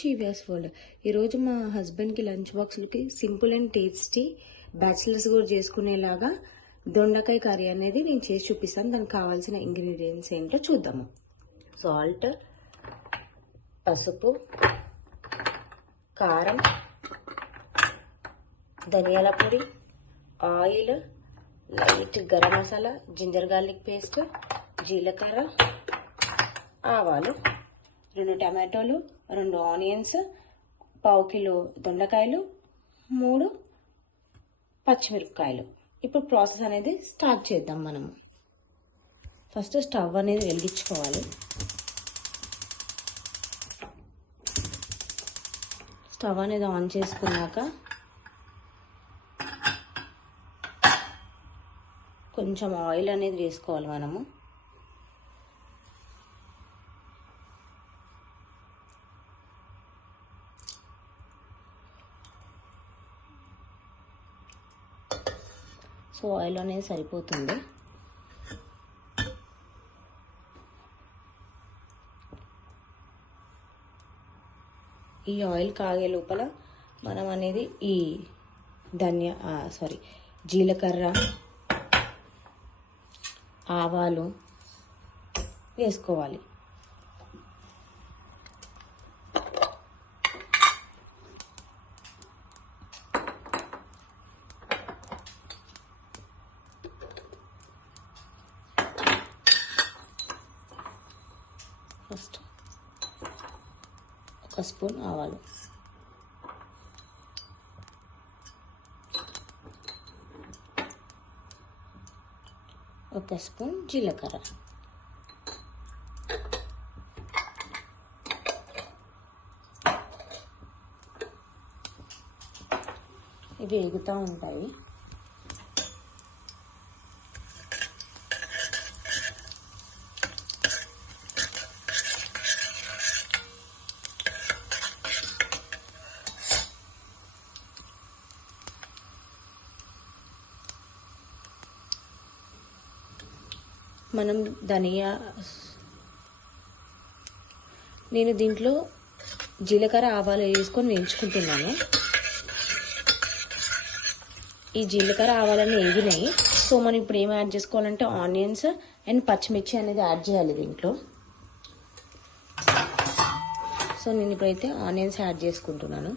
చీవియాస్ world. ఈరోజు మా హస్బెండ్కి లంచ్ బాక్స్లకి సింపుల్ అండ్ టేస్టీ బ్యాచిలర్స్ కూడా చేసుకునేలాగా దొండకాయ కర్రీ అనేది నేను చేసి చూపిస్తాను. దానికి కావాల్సిన ఇంగ్రీడియంట్స్ ఏంటో చూద్దాము. సాల్ట్, పసుపు, కారం, ధనియాల పొడి, oil, light garam masala, ginger garlic paste, జీలకర్ర, ఆవాలు, 2 టమాటోలు, 2 ఆనియన్స్, 1/2 కిలో దొండకాయలు, 3 పచ్చిమిరపకాయలు. ఇప్పుడు ప్రాసెస్ అనేది స్టార్ట్ చేద్దాం. మనము ఫస్ట్ స్టవ్ అనేది వెలిగించుకోవాలి. స్టవ్ అనేది ఆన్ చేసుకున్నాక కొంచెం ఆయిల్ అనేది వేసుకోవాలి మనము. సో ఆయిల్ అనేది సరిపోతుంది. ఈ ఆయిల్ కాగే లోపల మనం అనేది ఈ జీలకర్ర, ఆవాలు వేసుకోవాలి. ఫస్ట్ 1 స్పూన్ ఆవాలు, 1 స్పూన్ జీలకర్ర, ఇవి వేగుతూ ఉంటాయి. మనం నేను దీంట్లో జీలకర్ర, ఆవాలు వేసుకొని వేయించుకుంటున్నాను. ఈ జీలకర్ర ఆవాలన్నీ వేగినాయి. సో మనం ఇప్పుడు ఏం యాడ్ చేసుకోవాలంటే ఆనియన్స్ అండ్ పచ్చిమిర్చి అనేది యాడ్ చేయాలి దీంట్లో. సో నేను ఇప్పుడైతే ఆనియన్స్ యాడ్ చేసుకుంటున్నాను.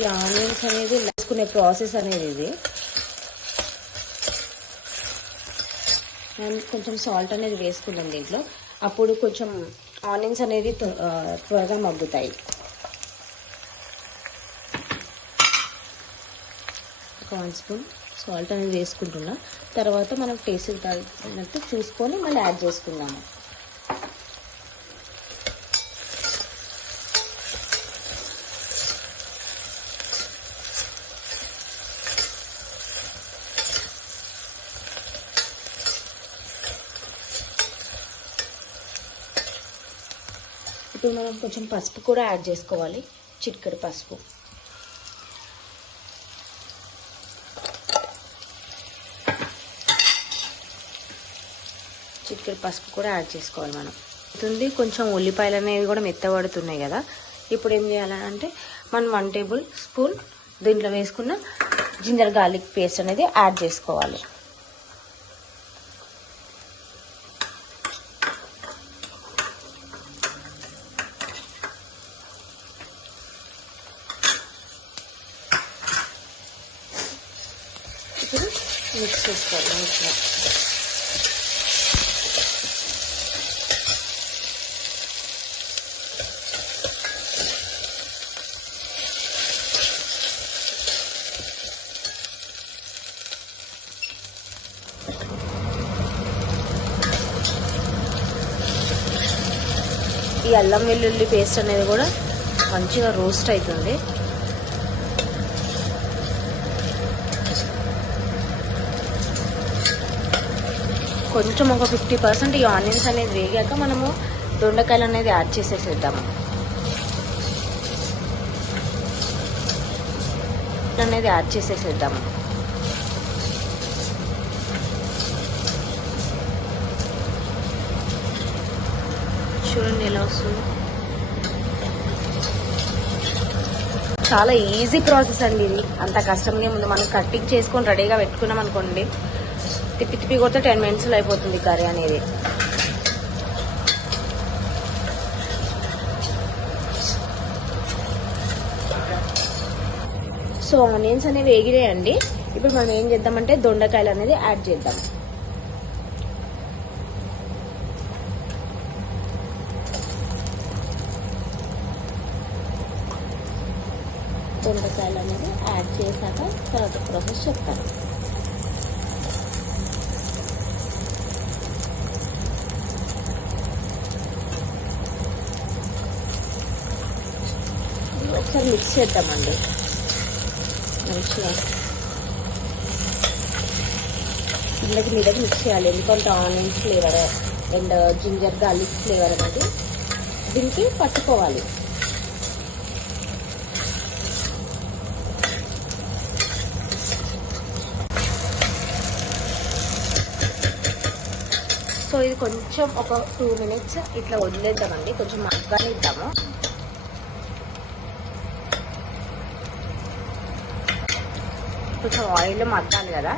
ఈ ఆనియన్స్ అనేది వేసుకునే ప్రాసెస్ అనేది ఇది. నేను కొంచెం సాల్ట్ అనేది వేసుకున్నాను దీంట్లో. అప్పుడు కొంచెం ఆనియన్స్ అనేది త్వరగా మగ్గుతాయి. 1 స్పూన్ సాల్ట్ అనేది వేసుకుంటున్నా. తర్వాత మనం టేస్ట్ తగినట్టు చూసుకొని మళ్ళీ యాడ్ చేసుకుందాము. ఇప్పుడు మనం కొంచెం పసుపు కూడా యాడ్ చేసుకోవాలి. చిటికెడు పసుపు, కూడా యాడ్ చేసుకోవాలి మనం. కొంచెం ఉల్లిపాయలు అనేవి కూడా మెత్తబడుతున్నాయి కదా. ఇప్పుడు ఏం చేయాలంటే మనం 1 టేబుల్ స్పూన్ దీంట్లో వేసుకున్న జింజర్ గార్లిక్ పేస్ట్ అనేది యాడ్ చేసుకోవాలి. ఇప్పుడు మిక్స్ చేసుకోవాలి మంచిగా. ఈ అల్లం వెల్లుల్లి పేస్ట్ అనేది కూడా మంచిగా రోస్ట్ అవుతుంది. కొంచెం ఒక 50% ఈ ఆనియన్స్ అనేది వేగాక మనము దొండకాయలు అనేది యాడ్ చేసేసేద్దాము. చూడండి ఎలా వస్తుంది. చాలా ఈజీ ప్రాసెస్ అండి ఇది, అంత కష్టంగా ముందు మనం కట్టింగ్ చేసుకొని రెడీగా పెట్టుకున్నాం అనుకోండి, తిప్పి కొడితే 10 minutesలో అయిపోతుంది కర్రీ అనేది. సో ఆనియన్స్ అనేవి వేగినాయండి. ఇప్పుడు మనం ఏం చేద్దామంటే దొండకాయలు అనేది యాడ్ చేద్దాం. దొండకాయలు అనేది యాడ్ చేశాక తర్వాత ప్రాసెస్ చెప్తాను. ఒకసారి మిక్స్ చేద్దామండి మంచిగా, కిందకి మీదకి మిక్స్ చేయాలి. ఎందుకంటే onions flavour and ginger garlic flavour అనేది దీనికి పట్టుకోవాలి. సో ఇది కొంచెం ఒక 2 minutes ఇట్లా వదిలేద్దామండి, కొంచెం మగ్గనిద్దాము. కొంచెం ఆయిల్ మగ్గాలి కదా,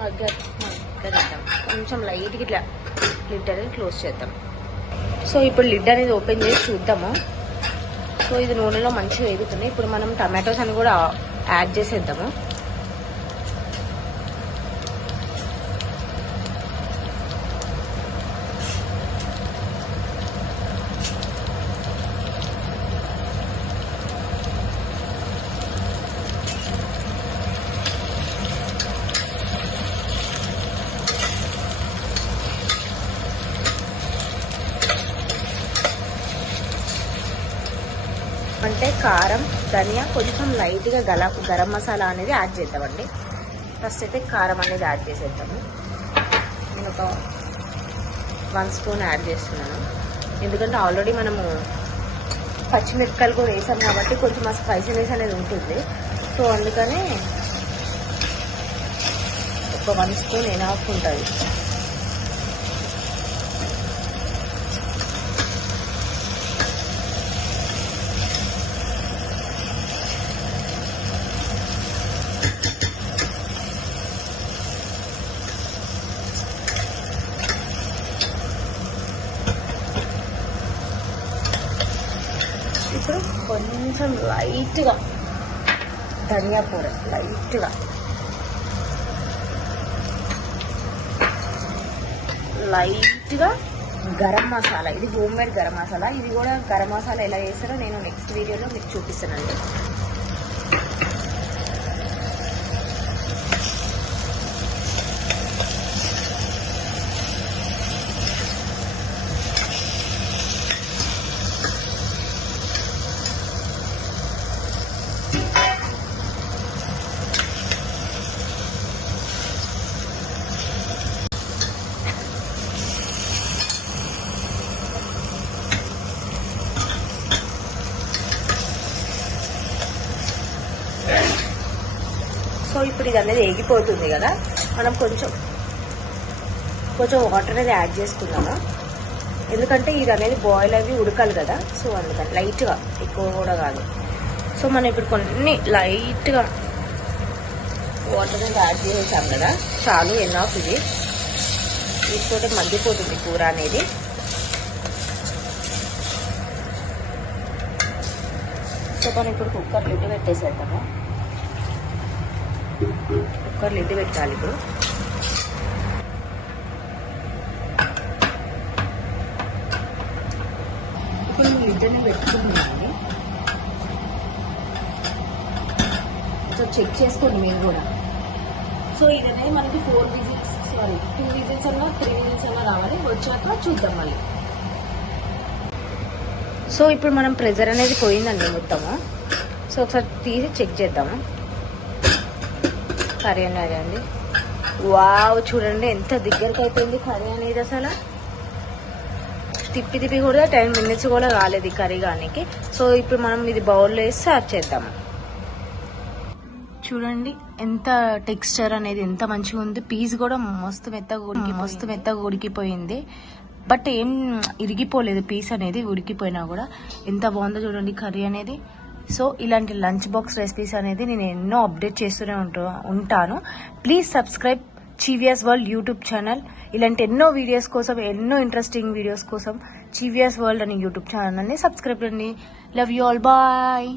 మగ్గనిద్దాం. కొంచెం లైట్గా ఇట్లా లిడ్ అనేది క్లోజ్ చేద్దాం. సో ఇప్పుడు లిడ్ అనేది ఓపెన్ చేసి చూద్దాము. సో ఇది నూనెలో మంచిగా వేగుతుంది. ఇప్పుడు మనం టమాటోస్ అని కూడా యాడ్ చేసేద్దాము. అంటే కారం, ధనియా, కొంచెం లైట్గా గరం మసాలా అనేది యాడ్ చేద్దామండి. ఫస్ట్ అయితే కారం అనేది యాడ్ చేసేద్దాము. నేను ఒక 1 స్పూన్ యాడ్ చేస్తున్నాను, ఎందుకంటే ఆల్రెడీ మనము పచ్చిమిరపకాయలు కూడా వేసాం కాబట్టి కొంచెం ఆ స్పైసీనెస్ అనేది ఉంటుంది. సో అందుకనే ఒక 1 స్పూన్ ఎనఫ్ ఉంటుంది. ఇప్పుడు కొంచెం లైట్గా ధనియా పౌడర్, లైట్గా గరం మసాలా. ఇది హోమ్ మేడ్ గరం మసాలా. ఇది కూడా గరం మసాలా ఎలా చేస్తారో నేను నెక్స్ట్ వీడియోలో మీకు చూపిస్తానండి. సో ఇప్పుడు ఇది అనేది వేగిపోతుంది కదా, మనం కొంచెం వాటర్ అనేది యాడ్ చేసుకుందాము. ఎందుకంటే ఇది అనేది బాయిల్ అవి ఉడకాలి కదా, సో అందుకని లైట్గా, ఎక్కువ కూడా కాదు. సో మనం ఇప్పుడు కొన్ని లైట్గా వాటర్ అనేది యాడ్ చేసేసాం కదా, చాలు, ఎనఫ్. ఇది వీటితోటి మగ్గిపోతుంది కూర అనేది. సో మనం ఇప్పుడు కుక్కర్ లిడ్ పెట్టేసేద్దాము. కుక్కర్ లిడ్ పెట్టాలి. ఇప్పుడు లిడ్ అనేది పెట్టుకుంటున్నామండి. సో చెక్ చేసుకోండి మీరు కూడా. సో ఇది అనేది మనకి 2 విజిల్స్ అన్నా 3 విజిల్స్ అన్నా రావాలి. వచ్చాక చూద్దాం మళ్ళీ. సో ఇప్పుడు మనం ప్రెజర్ అనేది పోయిందండి మొత్తము. సో ఒకసారి తీసి చెక్ చేద్దాము. కర్రీ అనేది అండి వావ్, చూడండి ఎంత దగ్గరకు అయిపోయింది కర్రీ అనేది. అసలు తిప్పి కూడా 10 minutes కూడా కాలేదు ఈ కర్రీ గానికి. సో ఇప్పుడు మనం ఇది బౌల్లో వేసి సర్వ్ చేద్దాము. చూడండి ఎంత టెక్స్చర్ అనేది ఎంత మంచిగా ఉంది. పీస్ కూడా మస్తు మెత్తగా ఉడికిపోయింది. బట్ ఏం ఇరిగిపోలేదు పీస్ అనేది, ఉడికిపోయినా కూడా ఎంత బాగుందో చూడండి కర్రీ అనేది. సో ఇలాంటి లంచ్ బాక్స్ రెసిపీస్ అనేది నేను ఎన్నో అప్డేట్ చేస్తూనే ఉంటాను. ప్లీజ్ సబ్స్క్రైబ్ చీవియాస్ వరల్డ్ యూట్యూబ్ ఛానల్. ఇలాంటి ఎన్నో వీడియోస్ కోసం, ఎన్నో ఇంట్రెస్టింగ్ వీడియోస్ కోసం చీవియాస్ వరల్డ్ అనే యూట్యూబ్ ఛానల్ని సబ్స్క్రైబ్ చేయండి. Love you all, bye.